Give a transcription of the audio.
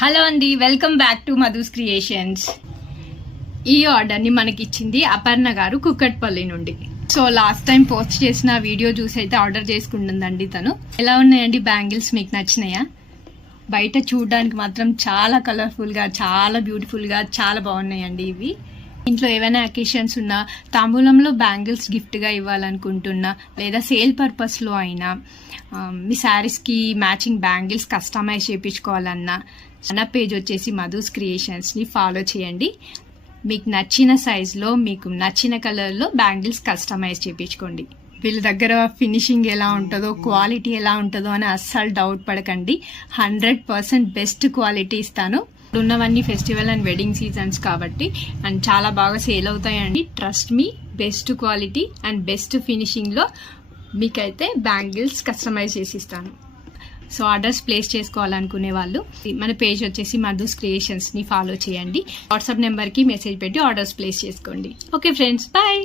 Hello అండి, welcome back to Madhu's creations. ఈ ఆర్డర్ని మనకి ఇచ్చింది అపర్ణ గారు కుక్కట్పల్లి నుండి. సో లాస్ట్ టైం పోస్ట్ చేసిన వీడియో చూసి అయితే ఆర్డర్ చేసుకుంటుందండి తను. ఎలా ఉన్నాయండి బ్యాంగిల్స్, మీకు నచ్చినాయా? బయట చూడడానికి మాత్రం చాలా కలర్ఫుల్గా, చాలా బ్యూటిఫుల్గా, చాలా బాగున్నాయండి ఇవి. ఇంట్లో ఏవైనా అకేషన్స్ ఉన్నా, తాంబూలంలో బ్యాంగిల్స్ గిఫ్ట్గా ఇవ్వాలనుకుంటున్నా, లేదా సేల్ పర్పస్లో అయినా, మీ శారీస్కి మ్యాచింగ్ బ్యాంగిల్స్ కస్టమైజ్ చేయించుకోవాలన్నా మన పేజ్ వచ్చేసి మధుస్ క్రియేషన్స్ని ఫాలో చేయండి. మీకు నచ్చిన సైజులో, మీకు నచ్చిన కలర్లో బ్యాంగిల్స్ కస్టమైజ్ చేయించుకోండి. వీళ్ళ దగ్గర ఫినిషింగ్ ఎలా ఉంటుందో, క్వాలిటీ ఎలా ఉంటుందో అని అస్సలు డౌట్ పడకండి. 100% బెస్ట్ క్వాలిటీ ఇస్తాను. ఉన్నవన్నీ ఫెస్టివల్ అండ్ వెడ్డింగ్ సీజన్స్ కాబట్టి అండ్ చాలా బాగా సేల్ అవుతాయండి. Trust me, best quality and best ఫినిషింగ్లో మీకైతే బ్యాంగిల్స్ కస్టమైజ్ చేసి ఇస్తాను. సో ఆర్డర్స్ ప్లేస్ చేసుకోవాలనుకునే వాళ్ళు మన పేజ్ వచ్చేసి మధుస్ క్రియేషన్స్ని ఫాలో చేయండి. వాట్సాప్ నెంబర్కి మెసేజ్ పెట్టి ఆర్డర్స్ ప్లేస్ చేసుకోండి. Okay friends, bye.